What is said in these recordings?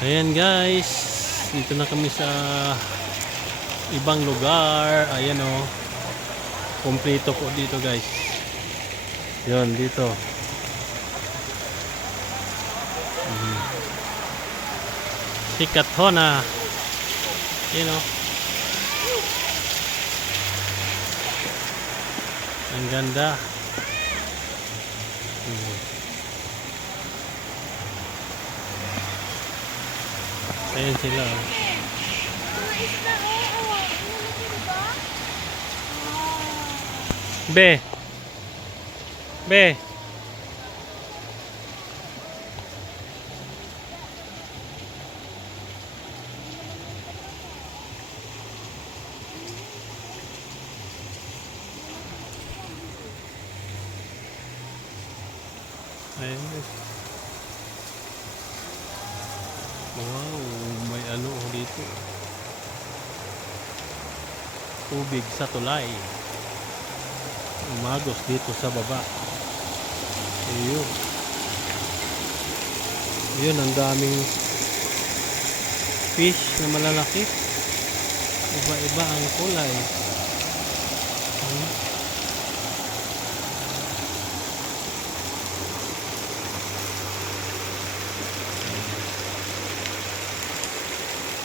Ayan guys, dito na kami sa ibang lugar. Ayan o. Oh. Kompleto po dito guys. Yun, dito. Mhm. Sikat Hona. Ayan o. Ang ganda. Mhm. Ayan sila. oh. Be. Be. Ayan guys. Wow, may dito. Tubig sa tulay. Umagos dito sa baba. Ayun. Ayun, ang daming fish na malalaki. Iba-iba ang kulay.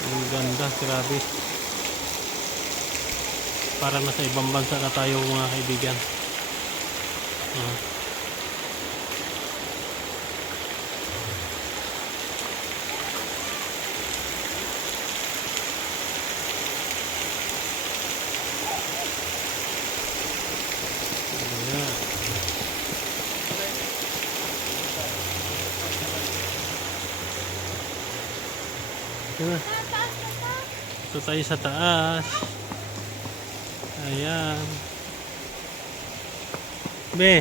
Ang ganda, grabe. Para nasa ibang bansa na tayo mga kaibigan. Ah. Ayan. Ayan. Ito tayo sa taas. Ayan. Be.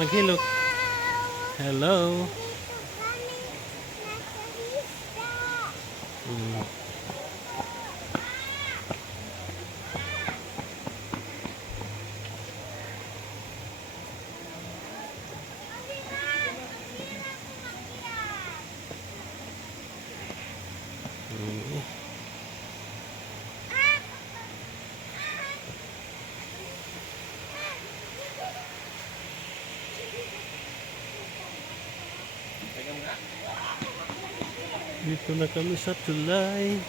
Maghilok. Hello. Mm. Dito na kami sa tulay.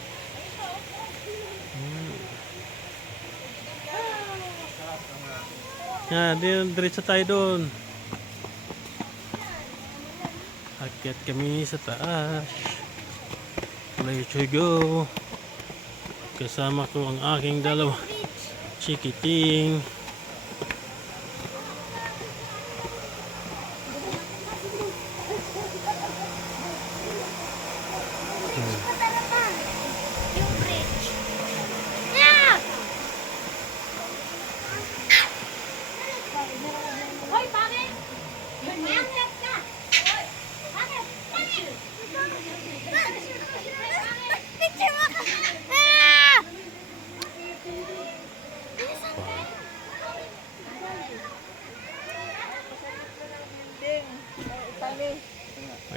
Hmm. Yan, din diretso tayo doon. Akyat kami sa taas. Let's go. Kasama ko ang aking dalawa. Chikiting.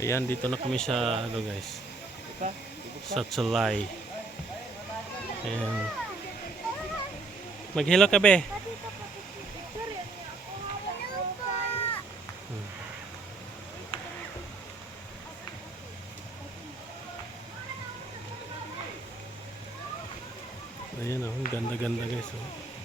Ayan, dito na kami sa ano guys. Sa tulay. Ayan. Maghilo ka be. Ayan oh, ganda-ganda guys. Oh.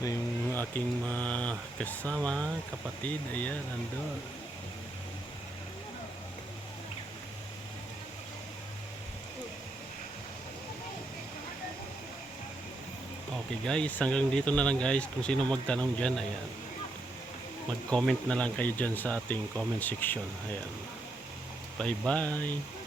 Yung aking mga kasama, kapatid, ayan, ando. Okay guys, hanggang dito na lang guys. Kung sino magtanong dyan, ayan. Mag-comment na lang kayo dyan sa ating comment section. Ayan. Bye bye.